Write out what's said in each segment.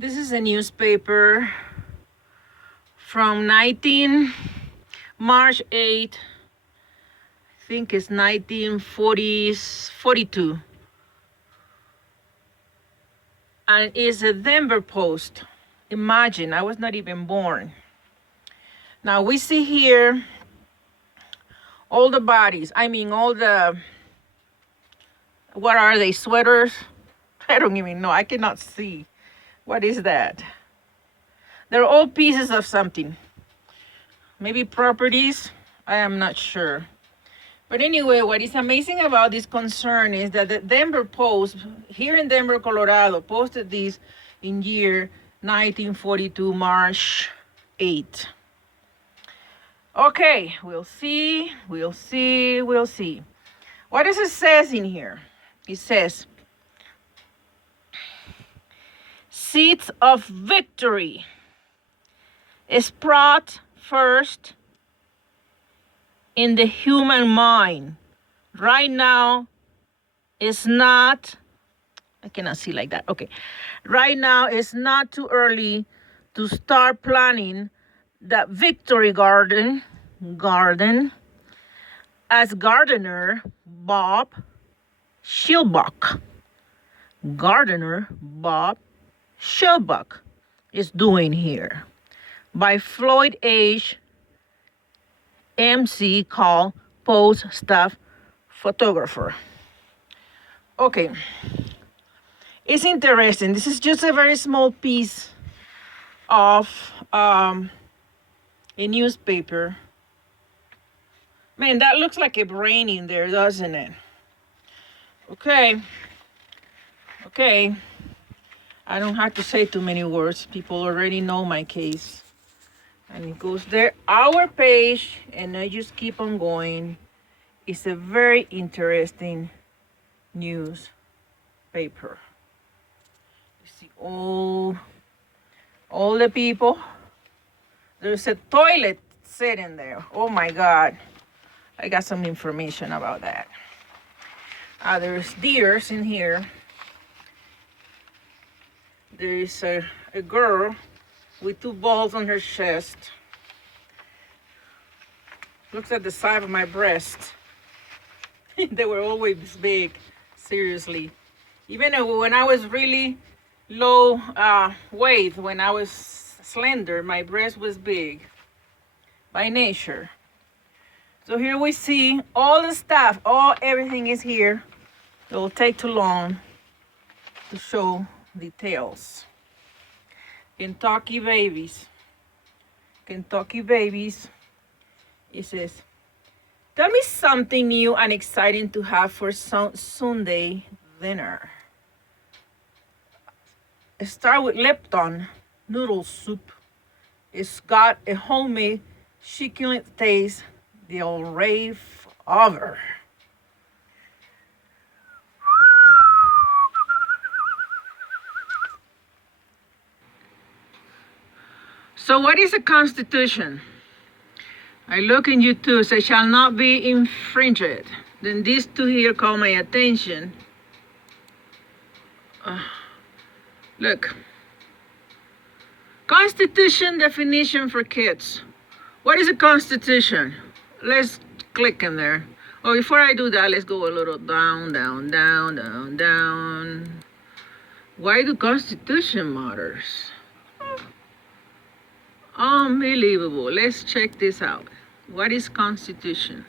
This is a newspaper from March 8, I think it's 1942. And it's a Denver Post. Imagine, I was not even born. Now we see here all the bodies. I mean, all the, what are they, sweaters? I don't even know. I cannot see. What is that? They're all pieces of something. Maybe properties. I am not sure. But anyway, what is amazing about this concern is that the Denver Post, here in Denver, Colorado, posted this in year 1942, March 8. Okay, we'll see. What does it says in here? It says, seeds of victory sprout first in the human mind. Right now, it's not, I cannot see like that. Okay. Right now, it's not too early to start planning the victory garden, as gardener Bob Schilbuck. Gardener Bob Schilbuck is doing here by Floyd H. MC, called Post Staff Photographer. Okay, it's interesting. This is just a very small piece of a newspaper. Man, that looks like a brain in there, doesn't it? Okay. I don't have to say too many words. People already know my case. And it goes there, our page, and I just keep on going. It's a very interesting newspaper. You see all the people. There's a toilet sitting there. Oh my God. I got some information about that. There's deers in here. There's a girl with 2 balls on her chest. Looks at the side of my breast. They were always big, seriously. Even when I was really low weight, when I was slender, my breast was big by nature. So here we see all the stuff, everything is here. It will take too long to show details. Kentucky babies. It says, tell me something new and exciting to have for Sunday dinner. Start with Lipton noodle soup. It's got a homemade succulent taste they'll rave over. So what is the Constitution? I look in YouTube, say shall not be infringed. Then these two here call my attention. Look. Constitution definition for kids. What is a constitution? Let's click in there. Oh, before I do that, let's go a little down. Why do Constitution matters? Unbelievable. Let's check this out. What is Constitution?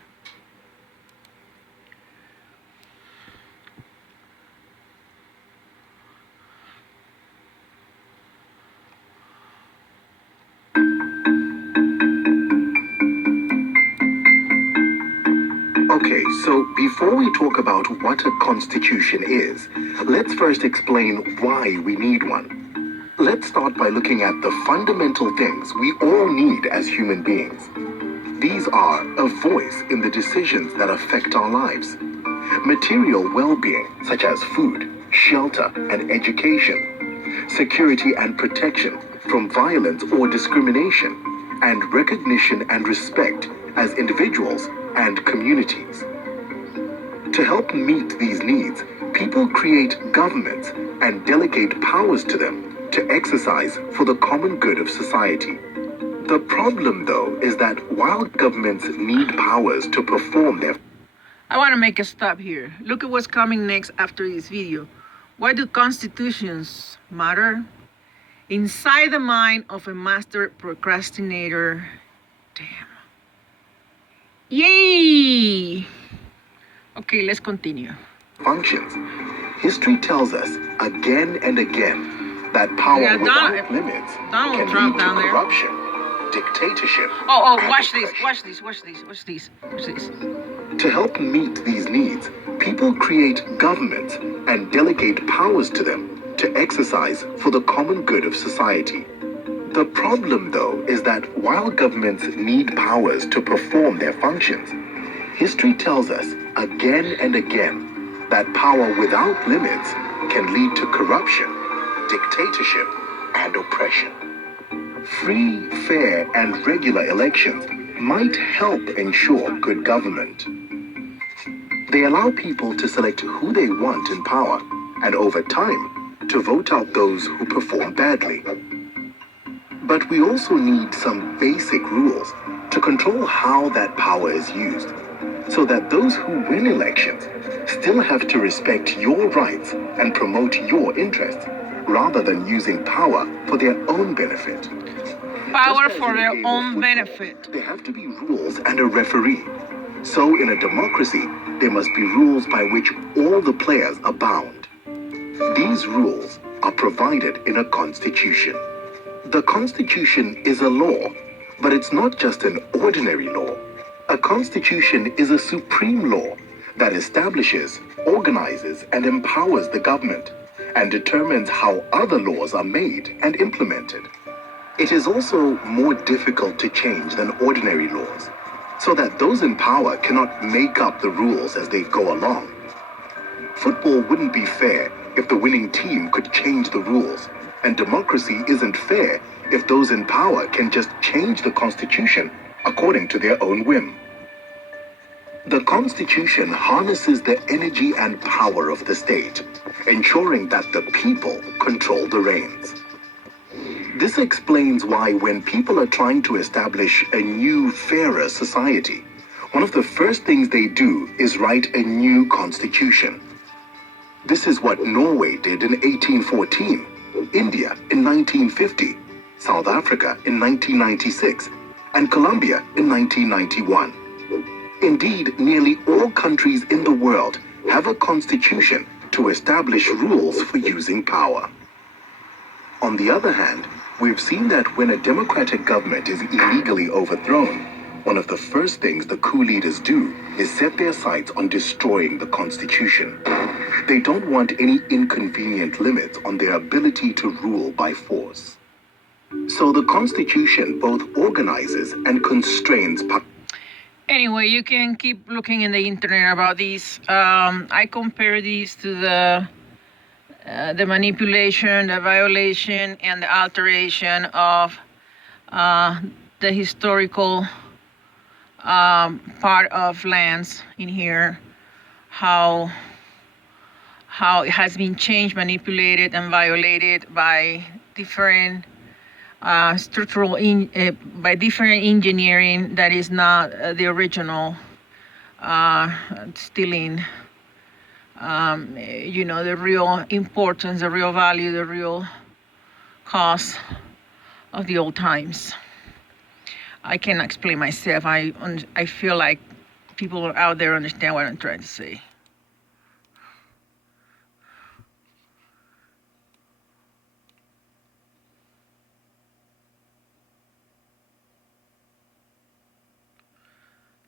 Okay, so before we talk about what a constitution is, let's first explain why we need one. Let's start by looking at the fundamental things we all need as human beings. These are a voice in the decisions that affect our lives, material well-being such as food, shelter, and education, security and protection from violence or discrimination, and recognition and respect as individuals and communities. To help meet these needs, people create governments and delegate powers to them to exercise for the common good of society. The problem, though, is that while governments need powers to perform their... I want to make a stop here. Look at what's coming next after this video. Why do constitutions matter? Inside the mind of a master procrastinator. Damn. Yay! Okay, let's continue. Functions. History tells us again and again that power Yeah, without limits Donald can Trump lead to down there. corruption, dictatorship. Oh, and watch this, oppression. watch this, watch this, watch this, watch this. To help meet these needs, people create governments and delegate powers to them to exercise for the common good of society. The problem, though, is that while governments need powers to perform their functions, history tells us again and again that power without limits can lead to corruption, dictatorship, and oppression. Free, fair, and regular elections might help ensure good government. They allow people to select who they want in power, and over time, to vote out those who perform badly. But we also need some basic rules to control how that power is used, so that those who win elections still have to respect your rights and promote your interests, rather than using power for their own benefit. Power Just as for in a their game of own football, benefit. there have to be rules and a referee. So in a democracy, there must be rules by which all the players are bound. These rules are provided in a constitution. The constitution is a law, but it's not just an ordinary law. A constitution is a supreme law that establishes, organizes, and empowers the government, and determines how other laws are made and implemented. It is also more difficult to change than ordinary laws, so that those in power cannot make up the rules as they go along. Football wouldn't be fair if the winning team could change the rules, and democracy isn't fair if those in power can just change the constitution according to their own whim. The Constitution harnesses the energy and power of the state, ensuring that the people control the reins. This explains why when people are trying to establish a new, fairer society, one of the first things they do is write a new constitution. This is what Norway did in 1814, India in 1950, South Africa in 1996, and Colombia in 1991. Indeed, nearly all countries in the world have a constitution to establish rules for using power. On the other hand, we've seen that when a democratic government is illegally overthrown, one of the first things the coup leaders do is set their sights on destroying the constitution. They don't want any inconvenient limits on their ability to rule by force. So the constitution both organizes and constrains power. Anyway, you can keep looking in the internet about these. I compare these to the manipulation, the violation, and the alteration of the historical part of lands in here, how it has been changed, manipulated, and violated by different by different engineering that is not the original, stealing the real importance, the real value, the real cost of the old times. I cannot explain myself. I feel like people out there understand what I'm trying to say.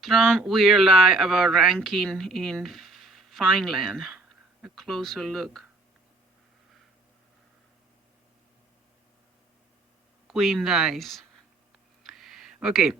Trump weird lie about ranking in Finland. A closer look. Queen dies. Okay.